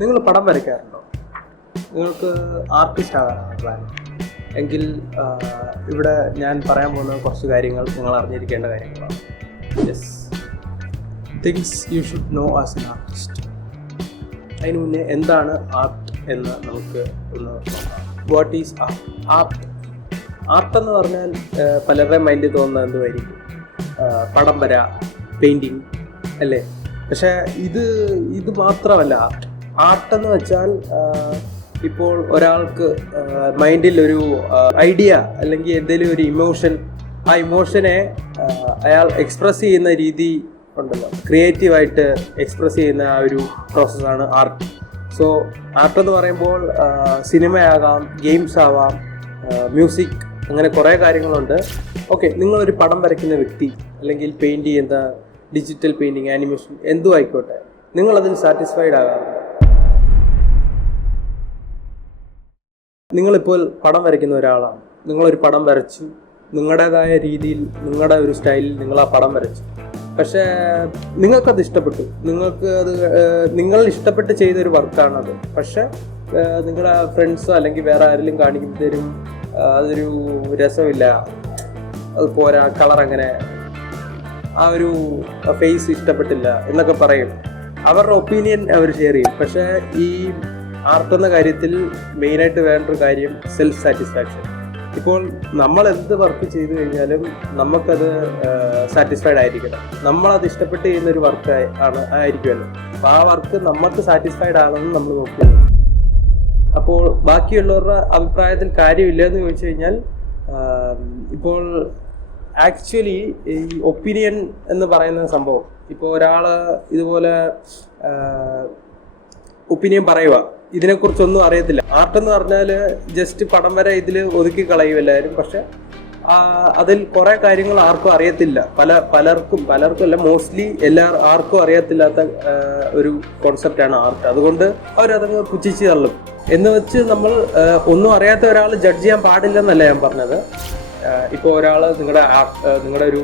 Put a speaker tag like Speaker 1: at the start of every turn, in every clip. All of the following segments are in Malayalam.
Speaker 1: നിങ്ങൾ പടം വരയ്ക്കാറുണ്ടോ? നിങ്ങൾക്ക് ആർട്ടിസ്റ്റ് ആകാനാണ് പ്ലാൻ? എങ്കിൽ ഇവിടെ ഞാൻ പറയാൻ പോകുന്ന കുറച്ച് കാര്യങ്ങൾ നിങ്ങൾ അറിഞ്ഞിരിക്കേണ്ട കാര്യങ്ങളാണ്. Yes things you should know as an artist അതിന് മുന്നേ എന്താണ് ആർട്ട് എന്ന് നമുക്ക് ഒന്ന് what is art art art എന്ന് പറഞ്ഞാൽ പലരുടെ മൈൻഡിൽ തോന്നുന്നത് എന്തുമായിരിക്കും പടം വര പെയിന്റിങ് അല്ലേ? പക്ഷേ ഇത് ഇത് മാത്രമല്ല ആർട്ട് ആർട്ട് എന്ന് വെച്ചാൽ ഇപ്പോൾ ഒരാൾക്ക് മൈൻഡിൽ ഒരു ഐഡിയ അല്ലെങ്കിൽ എന്തെങ്കിലും ഒരു ഇമോഷൻ ആ ഇമോഷനെ അയാൾ എക്സ്പ്രസ് ചെയ്യുന്ന രീതി ഉണ്ടല്ലോ. ക്രിയേറ്റീവായിട്ട് എക്സ്പ്രസ് ചെയ്യുന്ന ആ ഒരു പ്രോസസ്സാണ് ആർട്ട്. സോ ആർട്ട് എന്ന് പറയുമ്പോൾ സിനിമയാകാം ഗെയിംസ് ആവാം മ്യൂസിക് അങ്ങനെ കുറേ കാര്യങ്ങളുണ്ട്. ഓക്കെ നിങ്ങളൊരു പടം വരയ്ക്കുന്ന വ്യക്തി അല്ലെങ്കിൽ പെയിന്റ് ചെയ്യുന്ന ഡിജിറ്റൽ പെയിന്റിങ് ആനിമേഷൻ എന്തും ആയിക്കോട്ടെ നിങ്ങളതിൽ സാറ്റിസ്ഫൈഡ് ആകാറുണ്ട്? നിങ്ങളിപ്പോൾ പടം വരയ്ക്കുന്ന ഒരാളാണ്. നിങ്ങളൊരു പടം വരച്ചു. നിങ്ങളുടേതായ രീതിയിൽ നിങ്ങളുടെ ഒരു സ്റ്റൈലിൽ നിങ്ങൾ ആ പടം വരച്ചു. പക്ഷേ നിങ്ങൾക്കത് ഇഷ്ടപ്പെട്ടു. നിങ്ങൾക്ക് അത് നിങ്ങൾ ഇഷ്ടപ്പെട്ട് ചെയ്തൊരു വർക്കാണത്. പക്ഷെ നിങ്ങളുടെ ഫ്രണ്ട്സോ അല്ലെങ്കിൽ വേറെ ആരെങ്കിലും കാണിക്കുമ്പോഴത്തേനും അതൊരു രസമില്ല. അത് പോരാ കളർ അങ്ങനെ. ആ ഒരു ഫേസ് ഇഷ്ടപ്പെട്ടില്ല എന്നൊക്കെ പറയും. അവരുടെ ഒപ്പീനിയൻ അവർ ഷെയർ ചെയ്യും. പക്ഷേ ഈ ആർട്ട് എന്ന കാര്യത്തിൽ മെയിനായിട്ട് വേണ്ടൊരു കാര്യം സെൽഫ് സാറ്റിസ്ഫാക്ഷൻ ഇപ്പോൾ നമ്മൾ എന്ത് വർക്ക് ചെയ്തു കഴിഞ്ഞാലും നമുക്കത് സാറ്റിസ്ഫൈഡ് ആയിരിക്കണം. നമ്മളത് ഇഷ്ടപ്പെട്ട് ചെയ്യുന്ന ഒരു വർക്ക് ആണ് ആയിരിക്കുമല്ലോ. അപ്പോൾ ആ വർക്ക് നമ്മൾക്ക് സാറ്റിസ്ഫൈഡ് ആണെന്ന് നമ്മൾ നോക്കുന്നത് അപ്പോൾ ബാക്കിയുള്ളവരുടെ അഭിപ്രായത്തിൽ കാര്യമില്ല എന്ന് ചോദിച്ചു കഴിഞ്ഞാൽ ഇപ്പോൾ ആക്ച്വലി ഈ ഒപ്പീനിയൻ എന്ന് പറയുന്ന സംഭവം ഇപ്പോൾ ഒരാൾ ഇതുപോലെ ഒപ്പീനിയൻ പറയുക ഇതിനെക്കുറിച്ചൊന്നും അറിയത്തില്ല. ആർട്ട് എന്ന് പറഞ്ഞാൽ ജസ്റ്റ് പടം വരെ ഇതിൽ ഒതുക്കി കളയും എല്ലാവരും പക്ഷെ അതിൽ കുറെ കാര്യങ്ങൾ ആർക്കും അറിയത്തില്ല. പല പലർക്കും പലർക്കും അല്ല മോസ്റ്റ്ലി എല്ലാ ആർക്കും അറിയത്തില്ലാത്ത ഒരു കോൺസെപ്റ്റാണ് ആർട്ട് അതുകൊണ്ട് അവരതങ്ങ് പുച്ഛിച്ച് തള്ളും. എന്ന് വെച്ച് നമ്മൾ ഒന്നും അറിയാത്ത ഒരാൾ ജഡ്ജ് ചെയ്യാൻ പാടില്ലെന്നല്ല ഞാൻ പറഞ്ഞത്. ഇപ്പോൾ ഒരാൾ നിങ്ങളുടെ നിങ്ങളുടെ ഒരു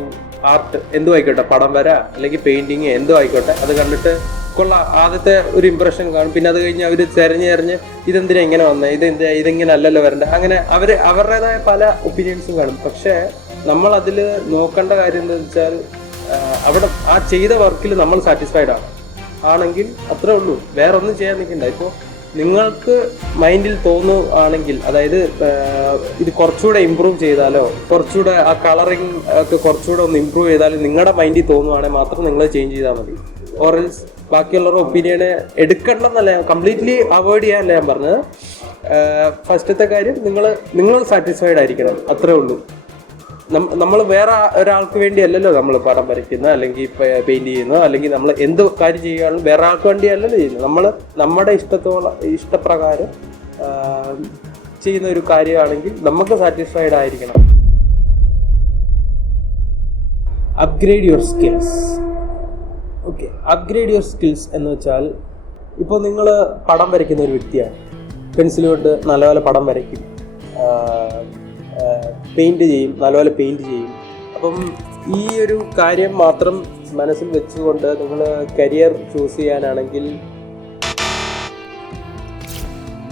Speaker 1: ആർട്ട് എന്തോ ആയിക്കോട്ടെ പടം വര അല്ലെങ്കിൽ പെയിന്റിങ് എന്തോ ആയിക്കോട്ടെ അത് കണ്ടിട്ട് കൊള്ളാം. ആദ്യത്തെ ഒരു ഇമ്പ്രഷൻ കാണും. പിന്നെ അത് കഴിഞ്ഞ് അവർ തെരഞ്ഞ് തെരഞ്ഞ് ഇതെന്തിനാ ഇങ്ങനെ വന്നത് ഇതെന്തിനാ ഇതെങ്ങനെ അല്ലല്ലോ വരണ്ടേ? അങ്ങനെ അവർ അവരുടേതായ പല ഒപ്പീനിയൻസും കാണും. പക്ഷേ നമ്മൾ അതിൽ നോക്കേണ്ട കാര്യം എന്താണെന്ന് വെച്ചാൽ അവിടെ ആ ചെയ്ത വർക്കിൽ നമ്മൾ സാറ്റിസ്ഫൈഡ് ആണ്. ആണെങ്കിൽ അത്രേ ഉള്ളൂ. വേറെ ഒന്നും ചെയ്യാൻ നിൽക്കണ്ട. ഇപ്പോൾ നിങ്ങൾക്ക് മൈൻഡിൽ തോന്നുകയാണെങ്കിൽ അതായത് ഇത് കുറച്ചുകൂടെ ഇമ്പ്രൂവ് ചെയ്താലോ കുറച്ചുകൂടെ ആ കളറിങ് ഒക്കെ കുറച്ചുകൂടെ ഒന്ന് ഇമ്പ്രൂവ് ചെയ്താലും നിങ്ങളുടെ മൈൻഡിൽ തോന്നുവാണെങ്കിൽ മാത്രം നിങ്ങൾ ചേഞ്ച് ചെയ്താൽ മതി. ഓറൽസ് ബാക്കിയുള്ളവരുടെ ഒപ്പീനിയനെ എടുക്കണം എന്നല്ല കംപ്ലീറ്റ്ലി അവോയ്ഡ് ചെയ്യാനല്ല ഞാൻ പറഞ്ഞത്. ഫസ്റ്റത്തെ കാര്യം നിങ്ങൾ നിങ്ങൾ സാറ്റിസ്ഫൈഡ് ആയിരിക്കണം. അത്രേ ഉള്ളൂ. നമ്മൾ വേറെ ഒരാൾക്ക് വേണ്ടിയല്ലല്ലോ നമ്മൾ പടം വരയ്ക്കുന്നത് അല്ലെങ്കിൽ പെയിന്റ് ചെയ്യുന്നത് അല്ലെങ്കിൽ നമ്മൾ എന്ത് കാര്യം ചെയ്യുകയാണെങ്കിലും വേറെ ആൾക്ക് വേണ്ടിയല്ലല്ലോ ചെയ്യുന്നത്. നമ്മൾ നമ്മുടെ ഇഷ്ടത്തോളം ഇഷ്ടപ്രകാരം ചെയ്യുന്ന ഒരു കാര്യമാണെങ്കിൽ നമുക്ക് സാറ്റിസ്ഫൈഡ് ആയിരിക്കണം. Upgrade your skills okay upgrade your skills എന്ന് വെച്ചാൽ ഇപ്പോൾ നിങ്ങൾ പടം വരയ്ക്കുന്ന ഒരു വ്യക്തിയാണ്. പെൻസിൽ കൊണ്ട് നല്ലപോലെ പടം വരയ്ക്കും. പെയിന്റ് ചെയ്യും നല്ലപോലെ പെയിന്റ് ചെയ്യും. അപ്പം ഈ ഒരു കാര്യം മാത്രം മനസ്സിൽ വെച്ചുകൊണ്ട് നിങ്ങൾ കരിയർ ചൂസ് ചെയ്യാനാണെങ്കിൽ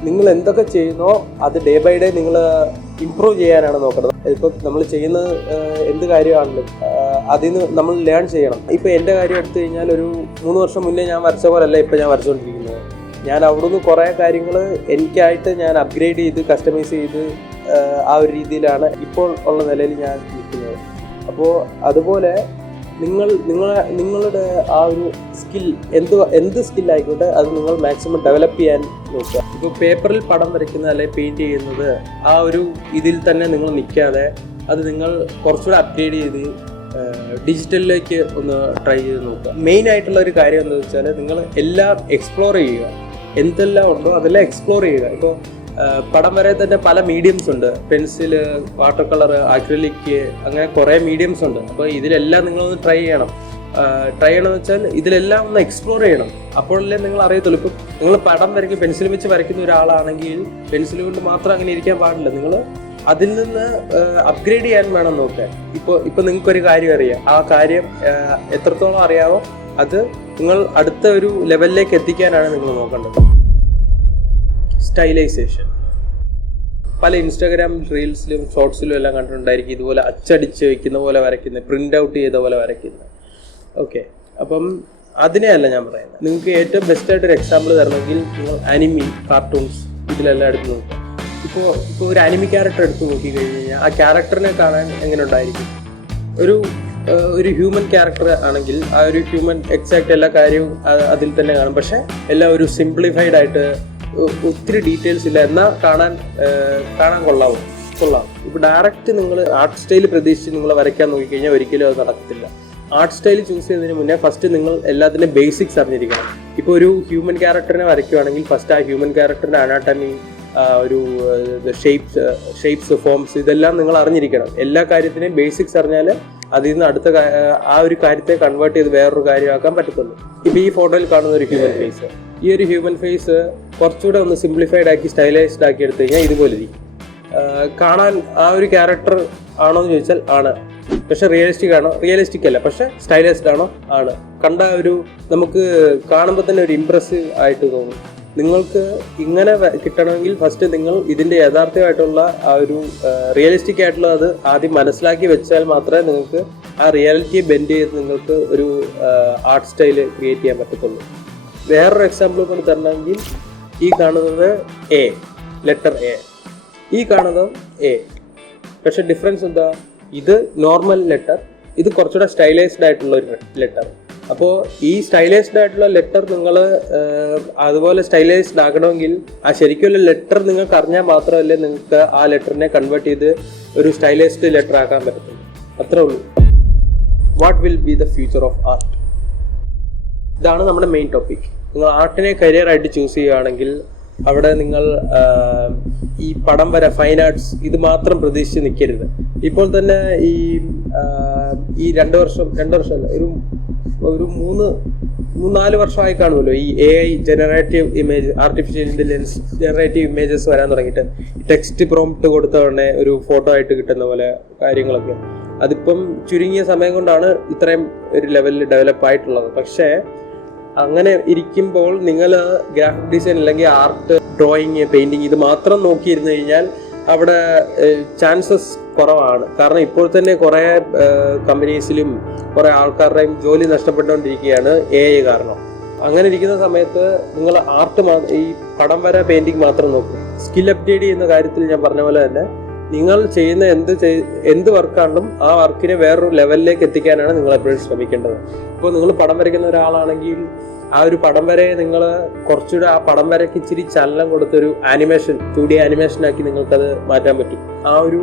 Speaker 1: നിങ്ങൾ എന്തൊക്കെ ചെയ്യുന്നോ അത് ഡേ ബൈ ഡേ നിങ്ങൾ ഇമ്പ്രൂവ് ചെയ്യാനാണ് നോക്കുന്നത് ഇപ്പം നമ്മൾ ചെയ്യുന്ന എന്ത് കാര്യമാണെങ്കിലും അതിൽ നിന്ന് നമ്മൾ ലേൺ ചെയ്യണം. ഇപ്പോൾ എന്റെ കാര്യം എടുത്തു കഴിഞ്ഞാൽ ഒരു മൂന്ന് വർഷം മുന്നേ ഞാൻ വരച്ച പോലല്ല ഇപ്പം ഞാൻ വരച്ചുകൊണ്ടിരിക്കുന്നത് ഞാൻ അവിടുന്ന് കുറേ കാര്യങ്ങൾ എനിക്കായിട്ട് ഞാൻ അപ്ഗ്രേഡ് ചെയ്ത് കസ്റ്റമൈസ് ചെയ്ത് ആ ഒരു രീതിയിലാണ് ഇപ്പോൾ ഉള്ള നിലയിൽ ഞാൻ നിൽക്കുന്നത് അപ്പോൾ അതുപോലെ നിങ്ങൾ നിങ്ങളെ നിങ്ങളുടെ ആ ഒരു സ്കിൽ എന്ത് എന്ത് സ്കില്ലായിക്കോട്ടെ അത് നിങ്ങൾ മാക്സിമം ഡെവലപ്പ് ചെയ്യാൻ നോക്കുക. ഇപ്പോൾ പേപ്പറിൽ പടം വരയ്ക്കുന്നത് അല്ലെങ്കിൽ പെയിന്റ് ചെയ്യുന്നത് ആ ഒരു ഇതിൽ തന്നെ നിങ്ങൾ നിൽക്കാതെ അത് നിങ്ങൾ കുറച്ചുകൂടെ അപ്ഗ്രേഡ് ചെയ്ത് ഡിജിറ്റലിലേക്ക് ഒന്ന് ട്രൈ ചെയ്ത് നോക്കുക. മെയിൻ ആയിട്ടുള്ള ഒരു കാര്യം എന്താണെന്ന് വെച്ചാൽ നിങ്ങൾ എല്ലാം എക്സ്പ്ലോർ ചെയ്യുക. എന്തെല്ലാം ഉണ്ടോ അതെല്ലാം എക്സ്പ്ലോർ ചെയ്യുക. ഇപ്പോൾ പടം വരെ തന്നെ പല മീഡിയംസ് ഉണ്ട്. പെൻസിൽ വാട്ടർ കളർ അക്രലിക് അങ്ങനെ കുറേ മീഡിയംസ് ഉണ്ട്. അപ്പോൾ ഇതിലെല്ലാം നിങ്ങളൊന്ന് ട്രൈ ചെയ്യണം. ട്രൈ ചെയ്യണമെന്ന് വെച്ചാൽ ഇതിലെല്ലാം ഒന്ന് എക്സ്പ്ലോർ ചെയ്യണം. അപ്പോഴല്ലേ നിങ്ങൾ അറിയത്തുള്ളൂ. ഇപ്പം നിങ്ങൾ പടം വരയ്ക്കും പെൻസിൽ വെച്ച് വരയ്ക്കുന്ന ഒരാളാണെങ്കിൽ പെൻസിൽ കൊണ്ട് മാത്രം അങ്ങനെ ഇരിക്കാൻ പാടില്ല. നിങ്ങൾ അതിൽ നിന്ന് അപ്ഗ്രേഡ് ചെയ്യാൻ വേണം നോക്കാൻ. ഇപ്പോൾ ഇപ്പോൾ നിങ്ങൾക്കൊരു കാര്യം അറിയാം. ആ കാര്യം എത്രത്തോളം അറിയാമോ അത് നിങ്ങൾ അടുത്ത ഒരു ലെവലിലേക്ക് എത്തിക്കാനാണ് നിങ്ങൾ നോക്കേണ്ടത്. സ്റ്റൈലൈസേഷൻ. പല ഇൻസ്റ്റാഗ്രാം റീൽസിലും ഷോർട്സിലും എല്ലാം കണ്ടിട്ടുണ്ടായിരിക്കും ഇതുപോലെ അച്ചടിച്ച് വെക്കുന്ന പോലെ വരയ്ക്കുന്നത് പ്രിന്റ് ഔട്ട് ചെയ്ത പോലെ വരയ്ക്കുന്നത് ഓക്കെ അപ്പം അതിനെയല്ല ഞാൻ പറയുന്നത്. നിങ്ങൾക്ക് ഏറ്റവും ബെസ്റ്റ് ആയിട്ട് ഒരു എക്സാമ്പിൾ തരണമെങ്കിൽ നിങ്ങൾ അനിമി കാർട്ടൂൺസ് ഇതിലെല്ലാം എടുത്ത് നോക്കുക. ഇപ്പോൾ ഇപ്പോൾ ഒരു അനിമി ക്യാരക്ടർ എടുത്ത് നോക്കി കഴിഞ്ഞ് കഴിഞ്ഞാൽ ആ ക്യാരക്ടറിനെ കാണാൻ എങ്ങനെ ഉണ്ടായിരിക്കും? ഒരു ഒരു ഹ്യൂമൻ ക്യാരക്ടർ ആണെങ്കിൽ ആ ഒരു ഹ്യൂമൻ എക്സാക്ട് എല്ലാ കാര്യവും അതിൽ തന്നെ കാണും. പക്ഷേ എല്ലാം ഒരു സിംപ്ലിഫൈഡ് ആയിട്ട് ഒത്തിരി ഡീറ്റെയിൽസ് ഇല്ല. എന്നാൽ കാണാൻ കാണാൻ കൊള്ളാവും. കൊള്ളാം. ഇപ്പൊ ഡയറക്റ്റ് നിങ്ങൾ ആർട്ട് സ്റ്റൈൽ പ്രതീക്ഷിച്ച് നിങ്ങൾ വരയ്ക്കാൻ നോക്കിക്കഴിഞ്ഞാൽ ഒരിക്കലും അത് നടക്കത്തില്ല ആർട്ട് സ്റ്റൈൽ ചൂസ് ചെയ്യുന്നതിന് മുന്നേ ഫസ്റ്റ് നിങ്ങൾ എല്ലാത്തിന്റെ ബേസിക്സ് അറിഞ്ഞിരിക്കണം. ഇപ്പോൾ ഒരു ഹ്യൂമൻ ക്യാരക്ടറിനെ വരയ്ക്കുവാണെങ്കിൽ ഫസ്റ്റ് ആ ഹ്യൂമൻ ക്യാരക്ടറിന്റെ അനാട്ടമി ഒരു ഷേപ്സ് ഷേപ്സ് ഫോംസ് ഇതെല്ലാം നിങ്ങൾ അറിഞ്ഞിരിക്കണം. എല്ലാ കാര്യത്തിനെയും ബേസിക്സ് അറിഞ്ഞാൽ അതിൽ നിന്ന് അടുത്ത ആ ഒരു കാര്യത്തെ കൺവേർട്ട് ചെയ്ത് വേറൊരു കാര്യമാക്കാൻ പറ്റത്തുള്ളൂ. ഇപ്പോൾ ഈ ഫോട്ടോയിൽ കാണുന്ന ഒരു ഹ്യൂമൻ ഫേസ്. ഈ ഒരു ഹ്യൂമൻ ഫേസ് കുറച്ചുകൂടെ ഒന്ന് സിംപ്ലിഫൈഡ് ആക്കി സ്റ്റൈലൈസ്ഡ് ആക്കി എടുത്തു കഴിഞ്ഞാൽ ഇതുപോലെ ഇരിക്കും. കാണാൻ ആ ഒരു ക്യാരക്ടർ ആണോ എന്ന് ചോദിച്ചാൽ ആണ്. പക്ഷെ റിയലിസ്റ്റിക് ആണോ? റിയലിസ്റ്റിക് അല്ല. പക്ഷെ സ്റ്റൈലൈസ്ഡ് ആണോ? ആണ്. കണ്ട ഒരു നമുക്ക് കാണുമ്പോൾ തന്നെ ഒരു ഇമ്പ്രസീവ് ആയിട്ട് തോന്നും. നിങ്ങൾക്ക് ഇങ്ങനെ കിട്ടണമെങ്കിൽ ഫസ്റ്റ് നിങ്ങൾ ഇതിന്റെ യഥാർത്ഥമായിട്ടുള്ള ആ ഒരു റിയലിസ്റ്റിക് ആയിട്ടുള്ള അത് ആദ്യം മനസ്സിലാക്കി വെച്ചാൽ മാത്രമേ നിങ്ങൾക്ക് ആ റിയാലിറ്റിയെ ബെൻഡ് ചെയ്ത് നിങ്ങൾക്ക് ഒരു ആർട്ട് സ്റ്റൈൽ ക്രിയേറ്റ് ചെയ്യാൻ പറ്റത്തുള്ളൂ. വേറൊരു എക്സാമ്പിൾ കൊണ്ട് തരണമെങ്കിൽ ഈ കാണുന്നത് എ ലെറ്റർ എ ഈ കാണുന്നത് എ പക്ഷെ ഡിഫറൻസ് എന്താ? ഇത് നോർമൽ ലെറ്റർ ഇത് കുറച്ചുകൂടെ സ്റ്റൈലൈസ്ഡ് ആയിട്ടുള്ള ഒരു ലെറ്റർ അപ്പോൾ ഈ സ്റ്റൈലൈസ്ഡ് ആയിട്ടുള്ള ലെറ്റർ നിങ്ങൾ അതുപോലെ സ്റ്റൈലൈസ്ഡ് ആകണമെങ്കിൽ ആ ശരിക്കുള്ള ലെറ്റർ നിങ്ങൾക്ക് അറിഞ്ഞാൽ മാത്രമല്ലേ നിങ്ങൾക്ക് ആ ലെറ്ററിനെ കൺവേർട്ട് ചെയ്ത് ഒരു സ്റ്റൈലൈസ്ഡ് ലെറ്റർ ആക്കാൻ പറ്റത്തുള്ളൂ. അത്രേ ഉള്ളൂ. What will be the future of art ഇതാണ് നമ്മുടെ മെയിൻ ടോപ്പിക് നിങ്ങൾ ആർട്ടിനെ കരിയർ ആയിട്ട് ചൂസ് ചെയ്യുകയാണെങ്കിൽ അവിടെ നിങ്ങൾ ഈ പടം വരെ ഫൈൻ ആർട്സ് ഇത് മാത്രം പ്രതീക്ഷിച്ച് നിൽക്കരുത്. ഇപ്പോൾ തന്നെ ഈ ഈ രണ്ട് വർഷം രണ്ട് വർഷമല്ല ഒരു ഒരു മൂന്ന് മൂന്ന് നാല് വർഷമായി കാണുമല്ലോ ഈ A I generative image artificial intelligence generative images വരാൻ തുടങ്ങിയിട്ട്. ടെക്സ്റ്റ് പ്രോംപ്റ്റ് കൊടുത്ത ഉടനെ ഒരു ഫോട്ടോ ആയിട്ട് കിട്ടുന്ന പോലെ കാര്യങ്ങളൊക്കെ. അതിപ്പം ചുരുങ്ങിയ സമയം കൊണ്ടാണ് ഇത്രയും ഒരു ലെവലിൽ ഡെവലപ്പ് ആയിട്ടുള്ളത്. പക്ഷേ അങ്ങനെ ഇരിക്കുമ്പോൾ നിങ്ങൾ ഗ്രാഫിക് ഡിസൈൻ അല്ലെങ്കിൽ ആർട്ട് ഡ്രോയിങ് പെയിന്റിങ് ഇത് മാത്രം നോക്കിയിരുന്നു കഴിഞ്ഞാൽ അവിടെ ചാൻസസ് കുറവാണ്. കാരണം ഇപ്പോൾ തന്നെ കുറേ കമ്പനീസിലും കുറേ ആൾക്കാരുടെയും ജോലി നഷ്ടപ്പെട്ടുകൊണ്ടിരിക്കുകയാണ് എ ഐ കാരണം. അങ്ങനെ ഇരിക്കുന്ന സമയത്ത് നിങ്ങൾ ആർട്ട് ഈ പടം വര പെയിന്റിങ് മാത്രം നോക്കും. സ്കിൽ അപ്ഡേറ്റ് ചെയ്യുന്ന കാര്യത്തിൽ ഞാൻ പറഞ്ഞ പോലെ തന്നെ നിങ്ങൾ ചെയ്യുന്ന എന്ത് എന്ത് വർക്കാണെങ്കിലും ആ വർക്കിനെ വേറൊരു ലെവലിലേക്ക് എത്തിക്കാനാണ് നിങ്ങൾ എപ്പോഴും ശ്രമിക്കേണ്ടത്. ഇപ്പോൾ നിങ്ങൾ പടം വരയ്ക്കുന്ന ഒരാളാണെങ്കിൽ ആ ഒരു പടം വരയെ നിങ്ങൾ കുറച്ചുകൂടെ ആ പടം വരയ്ക്ക് ഇച്ചിരി ചലനം കൊടുത്തൊരു ആനിമേഷൻ ടു ഡി ആനിമേഷനാക്കി നിങ്ങൾക്കത് മാറ്റാൻ പറ്റും. ആ ഒരു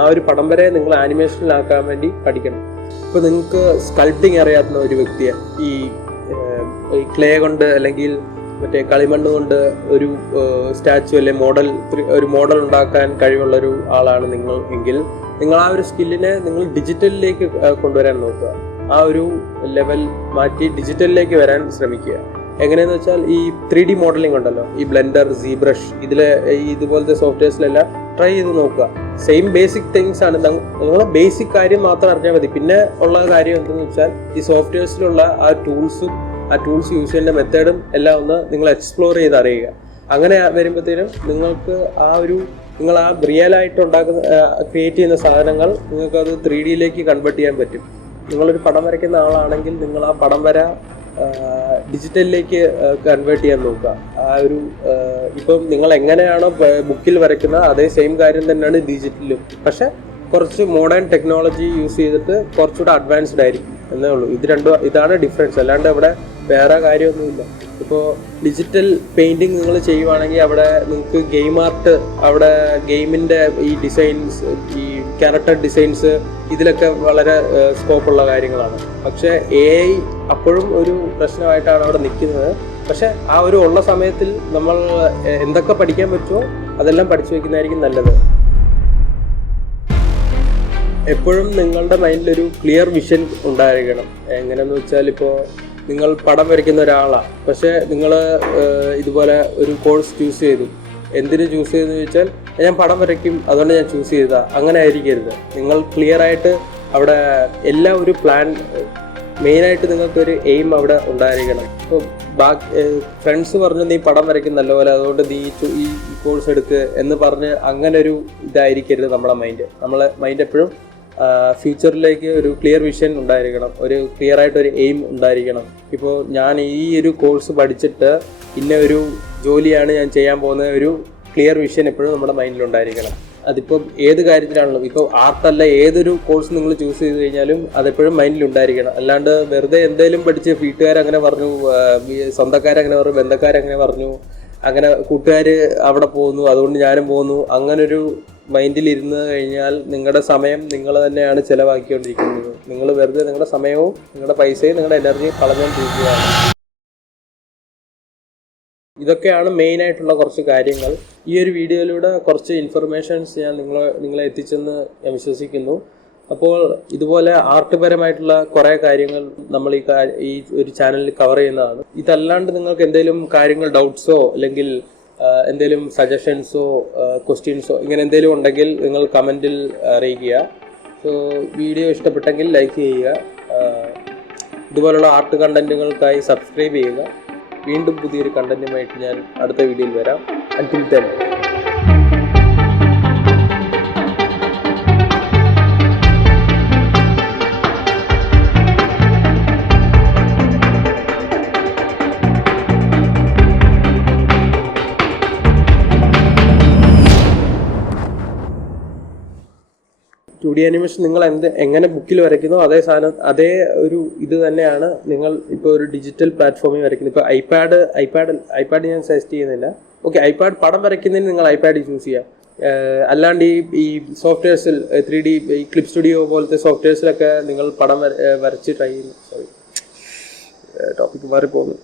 Speaker 1: ആ ഒരു പടം വരയെ നിങ്ങൾ ആനിമേഷനിലാക്കാൻ വേണ്ടി പഠിക്കണം. ഇപ്പോൾ നിങ്ങൾക്ക് സ്കൾപ്റ്റിംഗ് അറിയാത്ത ഒരു വ്യക്തിയെ ഈ ക്ലേ കൊണ്ട് അല്ലെങ്കിൽ മറ്റേ കളിമണ്ണ് കൊണ്ട് ഒരു സ്റ്റാച്ചു അല്ലെ മോഡൽ ഒരു മോഡൽ ഉണ്ടാക്കാൻ കഴിവുള്ള ഒരു ആളാണ് നിങ്ങൾ എങ്കിൽ നിങ്ങൾ ആ ഒരു സ്കില്ലിനെ നിങ്ങൾ ഡിജിറ്റലിലേക്ക് കൊണ്ടുവരാൻ നോക്കുക. ആ ഒരു ലെവൽ മാറ്റി ഡിജിറ്റലിലേക്ക് വരാൻ ശ്രമിക്കുക. എങ്ങനെയെന്ന് വെച്ചാൽ ഈ ത്രീ ഡി മോഡലിംഗ് ഉണ്ടല്ലോ ഈ ബ്ലെൻഡർ സീ ബ്രഷ് ഇതിലെ ഈ ഇതുപോലത്തെ സോഫ്റ്റ്വെയർസിലെല്ലാം ട്രൈ ചെയ്ത് നോക്കുക. സെയിം ബേസിക് തിങ്സ് ആണ് നിങ്ങൾ ബേസിക് കാര്യം മാത്രം അറിഞ്ഞാൽ മതി. പിന്നെ ഉള്ള കാര്യം എന്തെന്ന് വെച്ചാൽ ഈ സോഫ്റ്റ്വെയർസിലുള്ള ആ ടൂൾസും ആ ടൂൾസ് യൂസ് ചെയ്യുന്ന മെത്തേഡും എല്ലാം ഒന്ന് നിങ്ങൾ എക്സ്പ്ലോർ ചെയ്ത് അറിയുക. അങ്ങനെ വരുമ്പോഴത്തേനും നിങ്ങൾക്ക് ആ ഒരു നിങ്ങൾ ആ റിയലായിട്ട് ഉണ്ടാക്കുന്ന ക്രിയേറ്റ് ചെയ്യുന്ന സാധനങ്ങൾ നിങ്ങൾക്ക് അത് ത്രീ ഡിയിലേക്ക് കൺവേർട്ട് ചെയ്യാൻ പറ്റും. നിങ്ങളൊരു പടം വരയ്ക്കുന്ന ആളാണെങ്കിൽ നിങ്ങൾ ആ പടം വര ഡിജിറ്റലിലേക്ക് കൺവേർട്ട് ചെയ്യാൻ നോക്കുക. ആ ഒരു ഇപ്പം നിങ്ങൾ എങ്ങനെയാണോ ബുക്കിൽ വരയ്ക്കുന്നത് അതേ സെയിം കാര്യം തന്നെയാണ് ഡിജിറ്റലും പക്ഷെ കുറച്ച് മോഡേൺ ടെക്നോളജി യൂസ് ചെയ്തിട്ട് കുറച്ചുകൂടെ അഡ്വാൻസ്ഡ് ആയിരിക്കും. എന്നേ ഉള്ളൂ. ഇത് രണ്ടും ഇതാണ് ഡിഫറൻസ് അല്ലാണ്ട് അവിടെ വേറെ കാര്യമൊന്നുമില്ല. ഇപ്പോൾ ഡിജിറ്റൽ പെയിന്റിങ് നിങ്ങൾ ചെയ്യുവാണെങ്കിൽ അവിടെ നിങ്ങൾക്ക് ഗെയിം ആർട്ട് അവിടെ ഗെയിമിന്റെ ഈ ഡിസൈൻസ് ഈ ക്യാരക്ടർ ഡിസൈൻസ് ഇതിലൊക്കെ വളരെ സ്കോപ്പുള്ള കാര്യങ്ങളാണ്. പക്ഷേ എ ഐ അപ്പോഴും ഒരു പ്രശ്നമായിട്ടാണ് അവിടെ നിൽക്കുന്നത്. പക്ഷേ ആ ഒരു ഉള്ള സമയത്തിൽ നമ്മൾ എന്തൊക്കെ പഠിക്കാൻ പറ്റുമോ അതെല്ലാം പഠിച്ചു വെക്കുന്നതായിരിക്കും നല്ലത്. എപ്പോഴും നിങ്ങളുടെ മൈൻഡിലൊരു ക്ലിയർ വിഷൻ ഉണ്ടായിരിക്കണം. എങ്ങനെയെന്ന് വെച്ചാൽ ഇപ്പോൾ നിങ്ങൾ പടം വരയ്ക്കുന്ന ഒരാളാണ് പക്ഷേ നിങ്ങൾ ഇതുപോലെ ഒരു കോഴ്സ് ചൂസ് ചെയ്തു. എന്തിന് ചൂസ് ചെയ്തെന്ന് ചോദിച്ചാൽ ഞാൻ പടം വരയ്ക്കും അതുകൊണ്ട് ഞാൻ ചൂസ് ചെയ്തതാ. അങ്ങനെ ആയിരിക്കരുത്. നിങ്ങൾ ക്ലിയർ ആയിട്ട് അവിടെ എല്ലാ ഒരു പ്ലാൻ മെയിനായിട്ട് നിങ്ങൾക്കൊരു എയിം അവിടെ ഉണ്ടായിരിക്കണം. ഇപ്പോൾ ബാക്കി ഫ്രണ്ട്സ് പറഞ്ഞു നീ പടം വരയ്ക്കും നല്ലപോലെ അതുകൊണ്ട് നീ ഈ കോഴ്സ് എടുക്ക് എന്ന് പറഞ്ഞ് അങ്ങനെ ഒരു ഇതായിരിക്കരുത് നമ്മുടെ മൈൻഡ് നമ്മളെ മൈൻഡ് എപ്പോഴും ഫ്യൂച്ചറിലേക്ക് ഒരു ക്ലിയർ വിഷൻ ഉണ്ടായിരിക്കണം. ഒരു ക്ലിയർ ആയിട്ട് ഒരു എയിം ഉണ്ടായിരിക്കണം. ഇപ്പോൾ ഞാൻ ഈ ഒരു കോഴ്സ് പഠിച്ചിട്ട് ഇന്ന ഒരു ജോലിയാണ് ഞാൻ ചെയ്യാൻ പോകുന്ന ഒരു ക്ലിയർ വിഷൻ എപ്പോഴും നമ്മുടെ മൈൻഡിൽ ഉണ്ടായിരിക്കണം. അതിപ്പം ഏത് കാര്യത്തിലാണല്ലോ? ഇപ്പോൾ ആർട്ടല്ല ഏതൊരു കോഴ്സ് നിങ്ങൾ ചൂസ് ചെയ്ത് കഴിഞ്ഞാലും അതെപ്പോഴും മൈൻഡിൽ ഉണ്ടായിരിക്കണം. അല്ലാണ്ട് വെറുതെ എന്തെങ്കിലും പഠിച്ച് വീട്ടുകാരങ്ങനെ പറഞ്ഞു സ്വന്തക്കാരങ്ങനെ പറഞ്ഞു ബന്ധക്കാരങ്ങനെ പറഞ്ഞു അങ്ങനെ കൂട്ടുകാർ അവിടെ പോകുന്നു അതുകൊണ്ട് ഞാനും പോകുന്നു അങ്ങനൊരു മൈൻഡിൽ ഇരുന്ന് കഴിഞ്ഞാൽ നിങ്ങളുടെ സമയം നിങ്ങൾ തന്നെയാണ് ചിലവാക്കിക്കൊണ്ടിരിക്കുന്നത്. നിങ്ങൾ വെറുതെ നിങ്ങളുടെ സമയവും നിങ്ങളുടെ പൈസയും നിങ്ങളുടെ എനർജിയും കളഞ്ഞുകൊണ്ടിരിക്കുകയാണ്. ഇതൊക്കെയാണ് മെയിനായിട്ടുള്ള കുറച്ച് കാര്യങ്ങൾ. ഈ ഒരു വീഡിയോയിലൂടെ കുറച്ച് ഇൻഫർമേഷൻസ് ഞാൻ നിങ്ങളെ നിങ്ങളെ എത്തിച്ചെന്ന് ഞാൻ വിശ്വസിക്കുന്നു. അപ്പോൾ ഇതുപോലെ ആർട്ട് പരമായിട്ടുള്ള കുറേ കാര്യങ്ങൾ നമ്മൾ ഈ ഈ ഒരു ചാനലിൽ കവർ ചെയ്യുന്നതാണ്. ഇതല്ലാണ്ട് നിങ്ങൾക്ക് എന്തെങ്കിലും കാര്യങ്ങൾ ഡൗട്ട്സോ അല്ലെങ്കിൽ എന്തെങ്കിലും സജഷൻസോ ക്വസ്റ്റ്യൻസോ ഇങ്ങനെ എന്തെങ്കിലും ഉണ്ടെങ്കിൽ നിങ്ങൾ കമന്റിൽ അറിയിക്കുക. സോ വീഡിയോ ഇഷ്ടപ്പെട്ടെങ്കിൽ ലൈക്ക് ചെയ്യുക. ഇതുപോലുള്ള ആർട്ട് കണ്ടന്റുകൾക്കായി സബ്സ്ക്രൈബ് ചെയ്യുക. വീണ്ടും പുതിയൊരു കണ്ടന്റുമായിട്ട് ഞാൻ അടുത്ത വീഡിയോയിൽ വരാം. അന്റിൽ തന്നെ ടു ഡി അനിമേഷൻ നിങ്ങൾ എന്ത് എങ്ങനെ ബുക്കിൽ വരയ്ക്കുന്നു അതേ സാധനം അതേ ഒരു ഇത് തന്നെയാണ് നിങ്ങൾ ഇപ്പോൾ ഒരു ഡിജിറ്റൽ പ്ലാറ്റ്ഫോമിൽ വരയ്ക്കുന്നത്. ഇപ്പോൾ ഐപാഡ് ഐപാഡ് ഐപാഡ് ഞാൻ സജസ്റ്റ് ചെയ്യുന്നില്ല. ഓക്കെ ഐപാഡ് പടം വരയ്ക്കുന്നതിന് നിങ്ങൾ ഐപാഡ് ചൂസ് ചെയ്യാം. അല്ലാണ്ട് ഈ ഈ സോഫ്റ്റ്വെയർസിൽ ത്രീ ഡി ഈ ക്ലിപ്പ് സ്റ്റുഡിയോ പോലത്തെ സോഫ്റ്റ്വെയർസിലൊക്കെ നിങ്ങൾ പടം വരച്ച് ട്രൈ ചെയ്യുന്നു. Sorry topic മാറിപ്പോകുന്നു.